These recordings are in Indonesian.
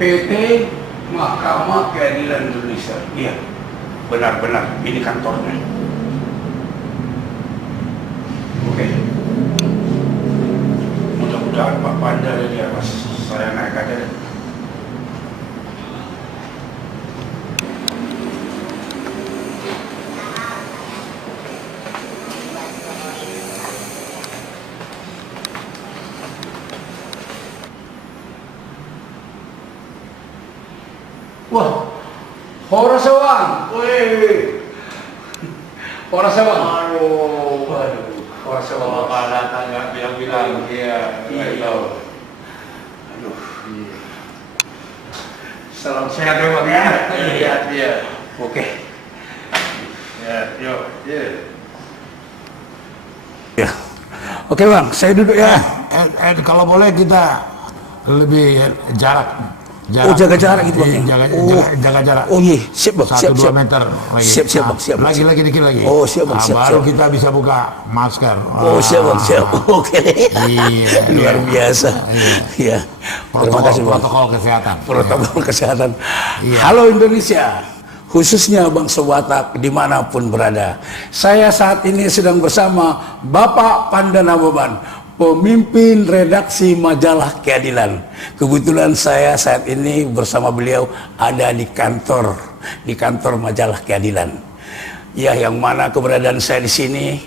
PT Mahkamah Keadilan Indonesia. Iya, benar-benar ini kantornya. Oke. Mudah-mudahan Pak Panda ada di atas, saya naik aja deh. Wah, Horas Sawang, wih, Horas Sawang, aduh, Horas Sawang, Bapak datang nggak bilang-bilang, iya, aduh, salam sehat ya Bang ya, iya, oke, ya, yuk, ya, oke Bang, saya duduk ya. Kalau boleh kita lebih jarak. Oh, jaga jarak gitu Bang. Jaga jarak. Oh iya, siap Bang, siap. 1-2 meter lagi. Siap Bang, siap. Lagi dikit lagi. Oh, siap Bang, siap. Baru kita bisa buka masker. Oh, siap Bang, siap. Oke. Iya, Luar biasa. Iya. Terima kasih Bang. Protokol kesehatan. Protokol kesehatan. Iya. Halo Indonesia, khususnya bangsa Batak dimanapun berada. Saya saat ini sedang bersama Bapak Panda Nababan, pemimpin redaksi majalah Keadilan. Kebetulan saya saat ini bersama beliau ada di kantor majalah Keadilan. Ya, yang mana keberadaan saya di sini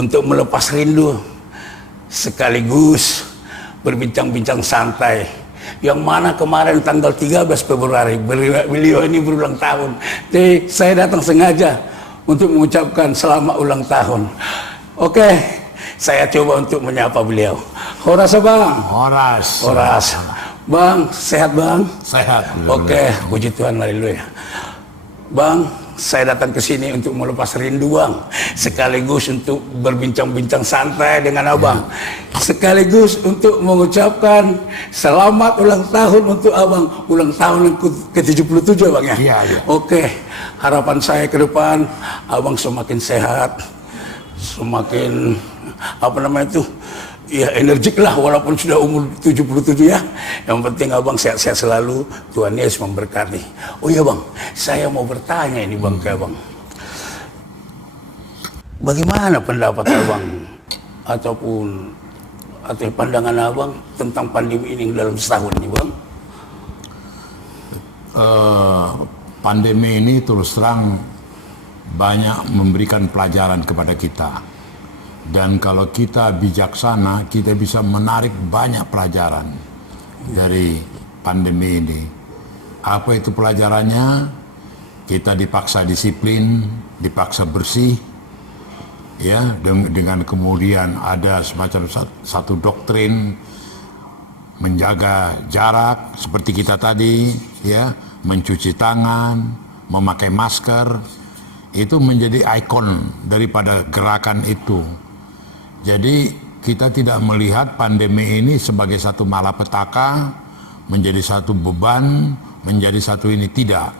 untuk melepas rindu sekaligus berbincang-bincang santai. Yang mana kemarin tanggal 13 Februari beliau ini berulang tahun. Jadi saya datang sengaja untuk mengucapkan selamat ulang tahun. Oke. Saya coba untuk menyapa beliau. Horas Bang. Horas. Bang, sehat Bang? Sehat. Oke, puji Tuhan, haleluya. Bang, saya datang ke sini untuk melepas rindu Bang, sekaligus untuk berbincang-bincang santai dengan Abang, sekaligus untuk mengucapkan selamat ulang tahun untuk Abang, ulang tahun yang ke-77 Bang ya? Iya. Oke, harapan saya ke depan Abang semakin sehat, semakin ya energik lah, walaupun sudah umur 77 ya. Yang penting Abang sehat-sehat selalu, Tuhan Yesus memberkati. Oh iya Bang, saya mau bertanya ini Bang ke Abang, bagaimana pendapat Abang atau pandangan Abang tentang pandemi ini dalam setahun ini Bang? Pandemi ini terus terang banyak memberikan pelajaran kepada kita. Dan kalau kita bijaksana, kita bisa menarik banyak pelajaran dari pandemi ini. Apa itu pelajarannya? Kita dipaksa disiplin, dipaksa bersih, ya, dengan kemudian ada semacam satu doktrin menjaga jarak seperti kita tadi, ya, mencuci tangan, memakai masker, itu menjadi ikon daripada gerakan itu. Jadi kita tidak melihat pandemi ini sebagai satu malapetaka, menjadi satu beban, menjadi satu ini, tidak.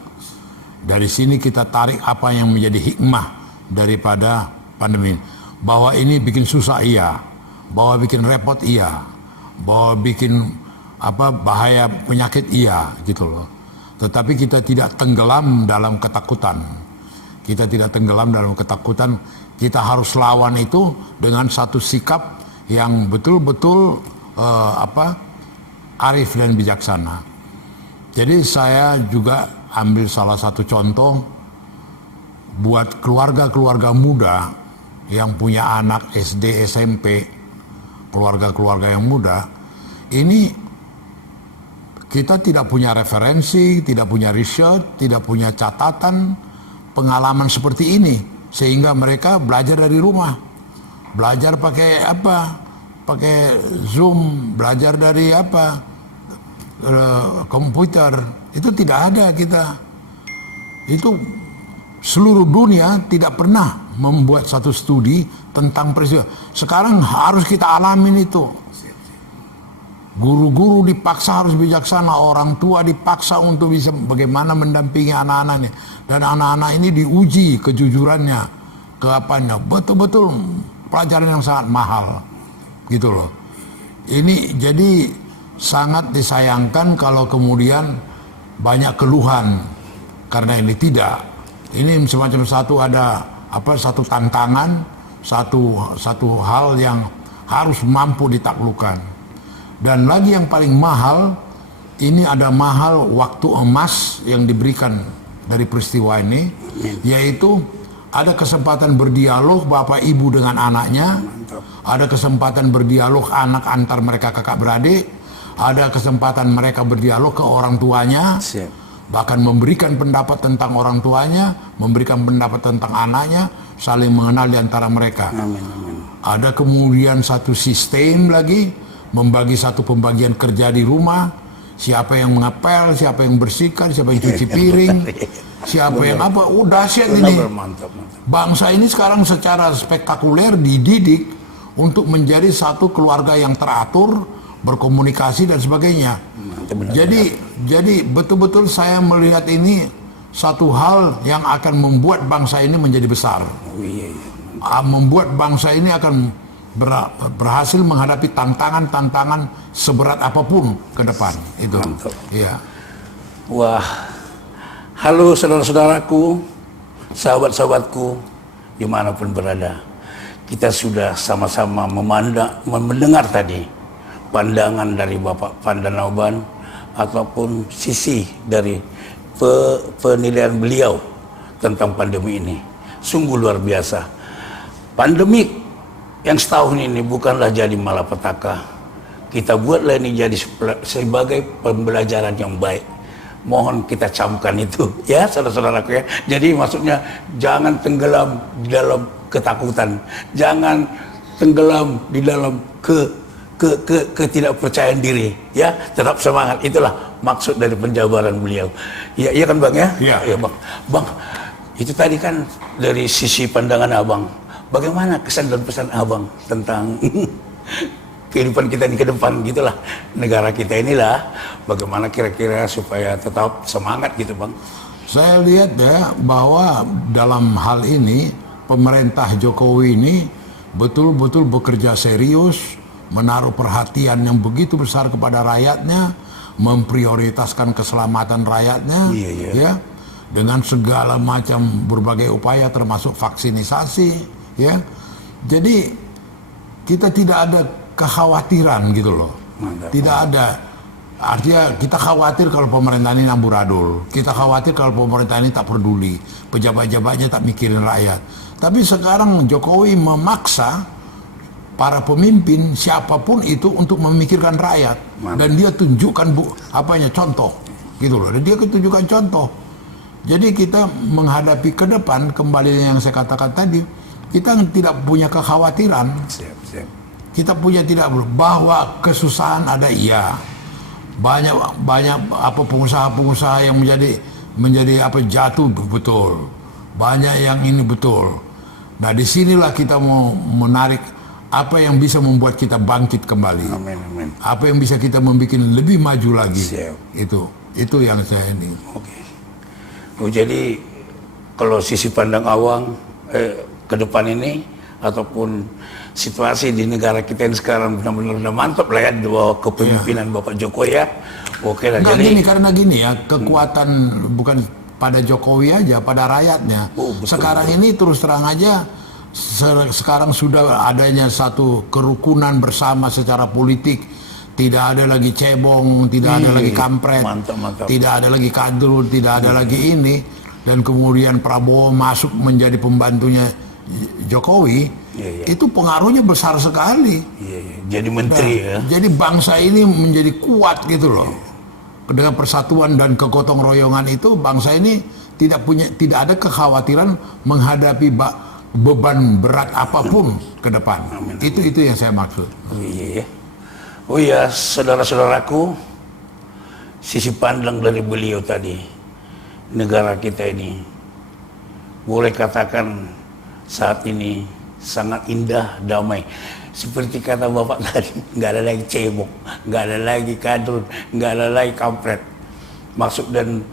Dari sini kita tarik apa yang menjadi hikmah daripada pandemi. Bahwa ini bikin susah iya, bahwa bikin repot iya, bahwa bikin bahaya penyakit iya gitu loh. Tetapi kita tidak tenggelam dalam ketakutan. Kita tidak tenggelam dalam ketakutan. Kita harus lawan itu dengan satu sikap yang betul-betul arif dan bijaksana. Jadi saya juga ambil salah satu contoh buat keluarga-keluarga muda yang punya anak SD, SMP, keluarga-keluarga yang muda. Ini kita tidak punya referensi, tidak punya riset, tidak punya catatan pengalaman seperti ini. Sehingga mereka belajar dari rumah, belajar pakai pakai Zoom, belajar dari komputer. Itu tidak ada kita. Itu seluruh dunia tidak pernah membuat satu studi tentang peristiwa. Sekarang harus kita alamin itu. Guru-guru dipaksa harus bijaksana, orang tua dipaksa untuk bisa bagaimana mendampingi anak-anaknya. Dan anak-anak ini diuji kejujurannya, betul-betul pelajaran yang sangat mahal, gitu loh. Ini jadi sangat disayangkan kalau kemudian banyak keluhan karena ini tidak. Ini semacam satu tantangan, satu hal yang harus mampu ditaklukkan. Dan lagi yang paling mahal, ini ada mahal waktu emas yang diberikan dari peristiwa ini, yaitu ada kesempatan berdialog bapak ibu dengan anaknya, ada kesempatan berdialog anak antar mereka kakak beradik, ada kesempatan mereka berdialog ke orang tuanya, bahkan memberikan pendapat tentang orang tuanya, memberikan pendapat tentang anaknya, saling mengenal di antara mereka. Ada kemudian satu sistem lagi, membagi satu pembagian kerja di rumah, siapa yang mengepel, siapa yang bersihkan, siapa yang cuci piring, siapa yang apa, dahsyat ini. Bangsa ini sekarang secara spektakuler dididik untuk menjadi satu keluarga yang teratur, berkomunikasi dan sebagainya. Jadi betul-betul saya melihat ini satu hal yang akan membuat bangsa ini menjadi besar. Membuat bangsa ini akan berhasil menghadapi tantangan-tantangan seberat apapun ke depan. Itu. Iya. Wah, halo saudara-saudaraku, sahabat-sahabatku, dimanapun berada. Kita sudah sama-sama mendengar tadi pandangan dari Bapak Pandanaoban ataupun sisi dari penilaian beliau tentang pandemi ini. Sungguh luar biasa. Pandemik yang setahun ini bukanlah jadi malapetaka. Kita buatlah ini jadi sebagai pembelajaran yang baik. Mohon kita camkan itu, ya saudara-saudaraku ya. Jadi maksudnya jangan tenggelam di dalam ketakutan, jangan tenggelam di dalam ketidakpercayaan diri, ya. Tetap semangat, itulah maksud dari penjabaran beliau. Ya, iya kan Bang ya? Iya. Ya, Bang, itu tadi kan dari sisi pandangan Abang. Bagaimana kesan dan pesan Abang tentang kehidupan kita di ke depan gitulah, negara kita inilah, bagaimana kira-kira supaya tetap semangat gitu Bang? Saya lihat ya bahwa dalam hal ini pemerintah Jokowi ini betul-betul bekerja serius, menaruh perhatian yang begitu besar kepada rakyatnya, memprioritaskan keselamatan rakyatnya, ya, dengan segala macam berbagai upaya termasuk vaksinisasi, ya. Jadi kita tidak ada kekhawatiran gitu loh. Tidak ada. Artinya kita khawatir kalau pemerintah ini amburadul. Kita khawatir kalau pemerintah ini tak peduli. Pejabat-jabatnya tak mikirin rakyat. Tapi sekarang Jokowi memaksa para pemimpin siapapun itu untuk memikirkan rakyat. Dan dia tunjukkan contoh. Gitu loh. Dan dia tunjukkan contoh. Jadi kita menghadapi ke depan, kembali yang saya katakan tadi, kita tidak punya kekhawatiran. Kita punya bahwa kesusahan ada, iya. Banyak pengusaha-pengusaha yang menjadi jatuh, betul. Banyak yang ini betul. Nah, disinilah kita mau menarik apa yang bisa membuat kita bangkit kembali. Amin. Apa yang bisa kita membuat lebih maju lagi. Itu yang saya ini. Oke. Jadi kalau sisi pandang Awang ke depan ini ataupun situasi di negara kita ini sekarang benar-benar udah mantap lah ya di bawah kepemimpinan Bapak Jokowi ya. Oke lah. Jadi karena gini ya, kekuatan bukan pada Jokowi aja, pada rakyatnya. Sekarang ini terus terang aja, sekarang sudah adanya satu kerukunan bersama secara politik. Tidak ada lagi cebong, tidak ada lagi kampret, mantap. tidak ada lagi kadrun, tidak ada lagi ini. Dan kemudian Prabowo masuk menjadi pembantunya Jokowi, itu pengaruhnya besar sekali. Jadi menteri ya. Jadi bangsa ini menjadi kuat gitu loh. Dengan persatuan dan kegotong royongan itu, bangsa ini tidak ada kekhawatiran menghadapi beban berat apapun ke depan. Itu yang saya maksud. Oh iya, saudara-saudaraku, sisi pandang dari beliau tadi, negara kita ini boleh katakan saat ini sangat indah, damai. Seperti kata Bapak tadi, nggak ada lagi cebok, nggak ada lagi kadrun, nggak ada lagi kampret. Maksud dan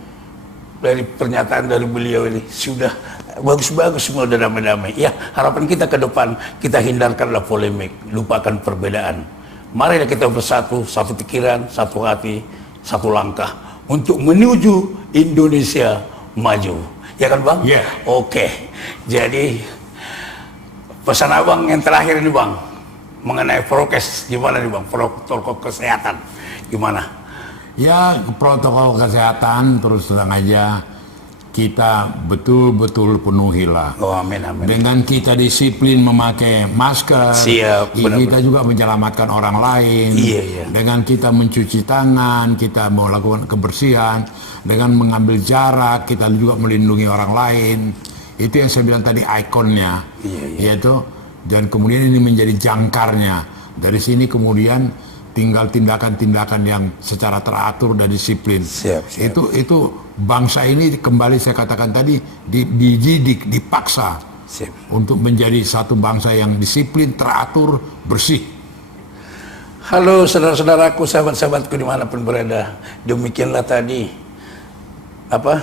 dari pernyataan dari beliau ini sudah bagus-bagus, semua udah damai-damai. Ya, harapan kita ke depan, kita hindarkanlah polemik, lupakan perbedaan. Marilah kita bersatu, satu pikiran, satu hati, satu langkah untuk menuju Indonesia maju. Ya kan Bang? Iya. Oke. Jadi pesan Abang yang terakhir ini Bang, mengenai prokes gimana nih Bang? Protokol kesehatan gimana? Ya, protokol kesehatan terus terang aja kita betul-betul penuhilah. Oh amin amin. Dengan kita disiplin memakai masker, Siap, benar-benar. kita juga menyelamatkan orang lain. Iya, iya. Dengan kita mencuci tangan, kita melakukan kebersihan, dengan mengambil jarak, kita juga melindungi orang lain. Itu yang saya bilang tadi ikonnya, Iya, iya. yaitu dan kemudian ini menjadi jangkarnya. Dari sini kemudian tinggal tindakan-tindakan yang secara teratur dan disiplin. Siap, siap. Itu bangsa ini kembali saya katakan tadi dididik, dipaksa Siap. untuk menjadi satu bangsa yang disiplin, teratur, bersih. Halo saudara-saudaraku, sahabat-sahabatku dimanapun berada. Demikianlah tadi apa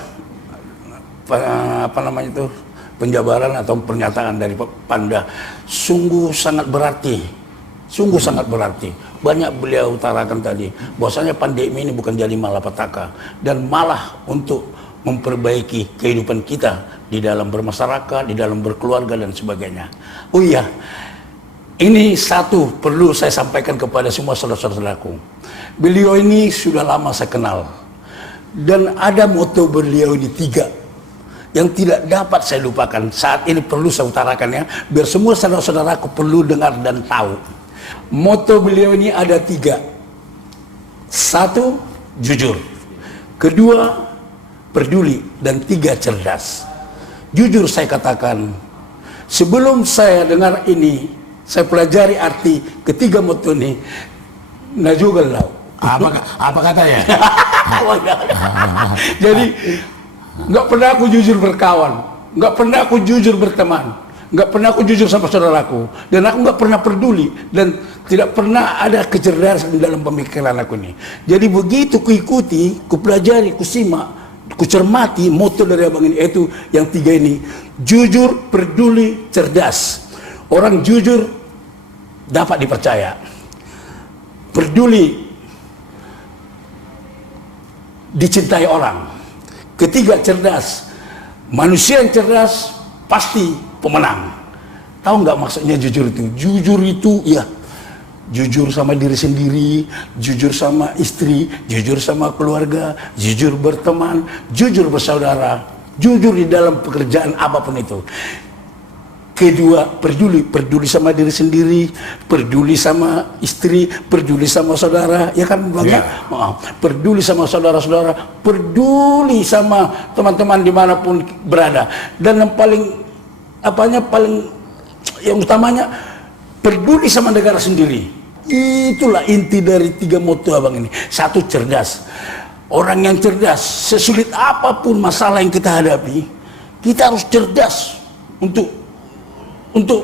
namanya itu, penjabaran atau pernyataan dari Pak Panda. Sungguh sangat berarti. Banyak beliau utarakan tadi bahwasanya pandemi ini bukan jadi malapetaka dan malah untuk memperbaiki kehidupan kita di dalam bermasyarakat, di dalam berkeluarga dan sebagainya. Oh iya, ini satu perlu saya sampaikan kepada semua saudara-saudaraku. Beliau ini sudah lama saya kenal dan ada moto beliau ini 3 yang tidak dapat saya lupakan. Saat ini perlu saya utarakan ya, biar semua saudara-saudaraku perlu dengar dan tahu. Moto beliau ini ada 3. 1, jujur. 2, peduli. Dan 3, cerdas. Jujur saya katakan, sebelum saya dengar ini, saya pelajari arti ketiga moto ini. Najugallau. Apa katanya? Jadi nggak pernah aku jujur berkawan, nggak pernah aku jujur berteman, nggak pernah aku jujur sama saudaraku, dan aku nggak pernah peduli dan tidak pernah ada kecerdasan dalam pemikiran aku ini. Jadi begitu kuikuti, kupelajari, kusimak, kucermati moto dari abang ini, itu yang 3 ini: jujur, peduli, cerdas. Orang jujur dapat dipercaya, peduli dicintai orang. Ketiga, cerdas. Manusia yang cerdas pasti pemenang. Tahu nggak maksudnya jujur itu? Jujur itu ya jujur sama diri sendiri, jujur sama istri, jujur sama keluarga, jujur berteman, jujur bersaudara, jujur di dalam pekerjaan apapun itu. Kedua, peduli sama diri sendiri, peduli sama istri, peduli sama saudara, ya kan Bang? Ya. Peduli sama saudara-saudara, peduli sama teman-teman dimanapun berada, dan yang paling yang utamanya peduli sama negara sendiri. Itulah inti dari 3 moto abang ini. 1, cerdas. Orang yang cerdas, sesulit apapun masalah yang kita hadapi, kita harus cerdas untuk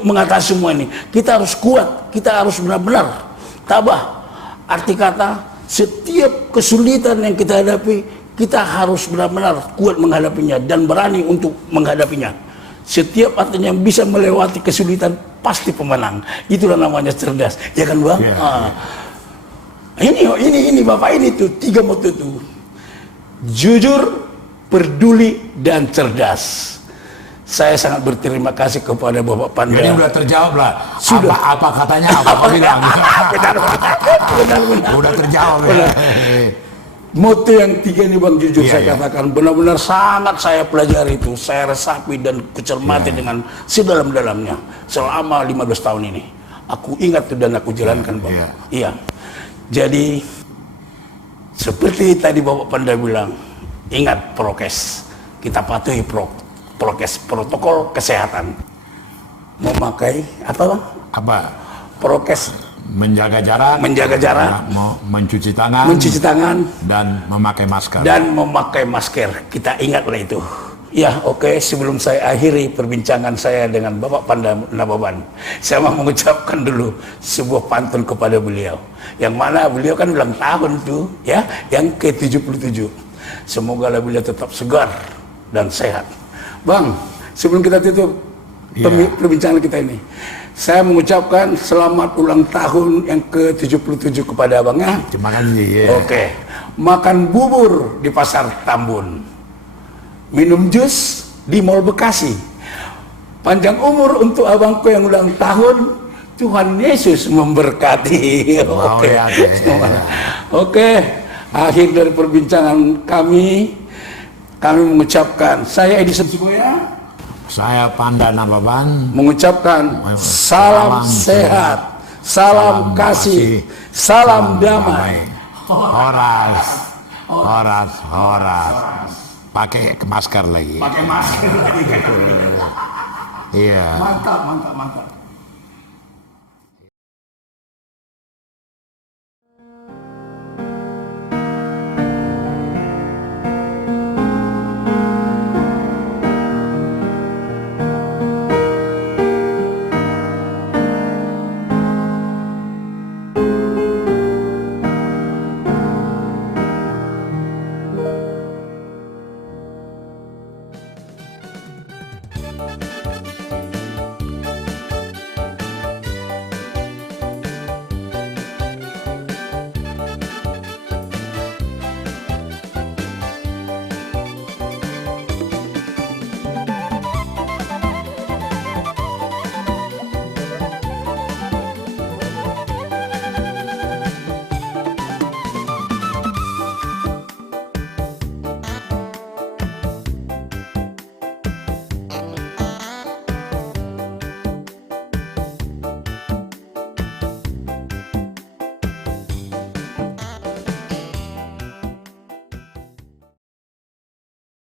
mengatasi semua ini. Kita harus kuat, kita harus benar-benar tabah. Arti kata, setiap kesulitan yang kita hadapi, kita harus benar-benar kuat menghadapinya dan berani untuk menghadapinya. Setiap artinya yang bisa melewati kesulitan pasti pemenang. Itulah namanya cerdas, ya kan Bang? Yeah. Ini Bapak, ini tuh 3 moto itu: jujur, peduli, dan cerdas. Saya sangat berterima kasih kepada Bapak Panda. Jadi udah terjawab lah. Sudah. Apa katanya? Apa bilang? Benar. Udah terjawab. Benar. Moto yang 3 ini Bang, jujur Iya, saya iya. katakan benar-benar sangat saya pelajari itu, saya resapi dan kucermati dengan sedalam-dalamnya selama 15 tahun ini. Aku ingat itu dan aku jalankan Bang. Iya. Iya. Jadi seperti tadi Bapak Panda bilang, ingat prokes. Kita patuhi prokes, protokol kesehatan. Memakai apa Bang? Apa? Prokes, Menjaga jarak, mencuci tangan, dan memakai masker. Kita ingatlah itu. Ya, oke. Sebelum saya akhiri perbincangan saya dengan Bapak Panda Nababan, saya mau mengucapkan dulu sebuah pantun kepada beliau. Yang mana beliau kan ulang tahun tuh, ya, yang ke-77. Semoga beliau tetap segar dan sehat. Bang, sebelum kita tutup, perbincangan kita ini. Saya mengucapkan selamat ulang tahun yang ke-77 kepada Abang ya. Terima kasih. Ya. Oke. Makan bubur di Pasar Tambun. Minum jus di Mall Bekasi. Panjang umur untuk abangku yang ulang tahun. Tuhan Yesus memberkati. Wow, Oke. ya. Oke. Akhir dari perbincangan kami mengucapkan, saya Edison Suboya Saya Panda Nababan mengucapkan salam sehat, salam kasih, salam damai. Horas. Pakai masker lagi. Pakai masker. Iya. Mantap.